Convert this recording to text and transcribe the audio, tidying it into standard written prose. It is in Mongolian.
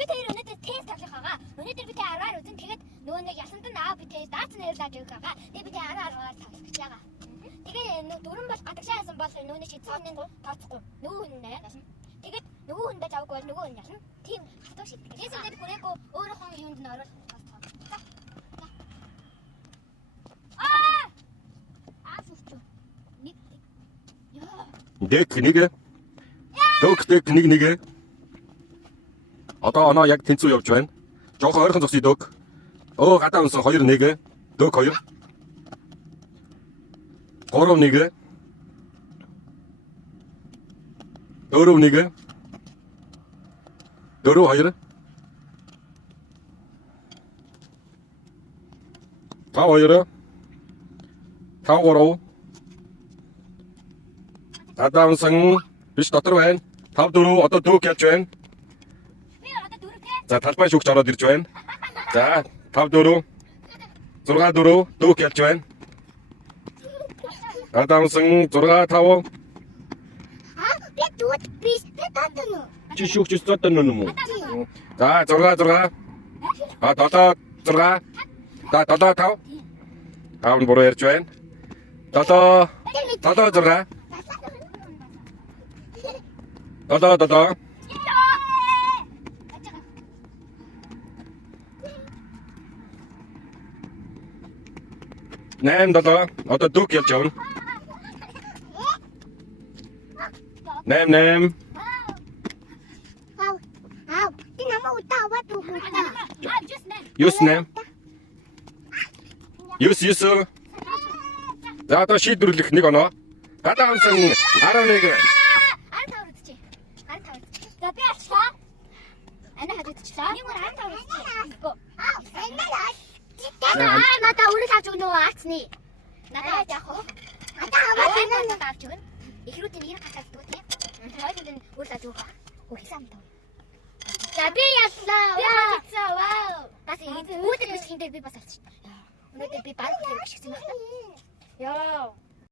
Би тэр өнөөдөр тест тавлах байгаа. Өнөөдөр би тэ 10-аар үзэн тэгээд нөгөө нэг ялсанд нь аа би тест даацны ярьлаад өгөх байгаа. Тэгээд би тэ 10-аар тавлах гэж байгаа. Тэгээд дөрөн бол гадагшаасан бол нүүний шийдсэн тооцохгүй. Нөгөө хүн нэ. Тэгээд нөгөө хүндээ завгүй бол нөгөө хүн ялна. Тийм хатуу шийддэг. Тэгээс ингээд хүрээгүй өөрөөхөн юунд нь ороод тооцоо. Дэг нэг. Дөг нэг. Одоо оноо яг тэнцүү явж байна. Жохон ойрхон зогсъё дөг. Гадаа унсан 2-1. Дөг 2. 3-1. 4-1. 4-2. 5-2. 5-3. Гадаа унсан биш дотор байна. 5-4 одоо дөг явж байна. За талбай шүүгч ороод ирж байна. За 5-4 6-4 дөг явж байна. Гадаа унсан 6-5. Би дүүд биш татна. Чи шүүгч татна нүм үү? За 6-6. 7-6. За 7-5. 5 буруу ярьж байна. 7-6. 7-7. 8-7. Одоо дөг явж явна. 8-8. Ти намайг удаа аваад өгөх. 9-8. 9-9. За одоо шийдвэрлэх нэг оноо. Гадаа унсан 11. 15 үзчихье. 15. За би алчлаа. Ана хадчихлаа. Нэг 15 үзчихье. Надаа үрэл авч өгнө үү аацны. Надаа яах вэ? Надаа авч өгнө. Ихрүүдийн нэг гатагддаг тийм. Хоёулын үрэл авч өгөх. Хөөсөн тоо. За би яллаа. Би хадчихсан. Вау. Бас үүдэл биш хин дээр би бас авчих. Өнөөдөр би баг хэрэг гიშгсэн байна. Яа.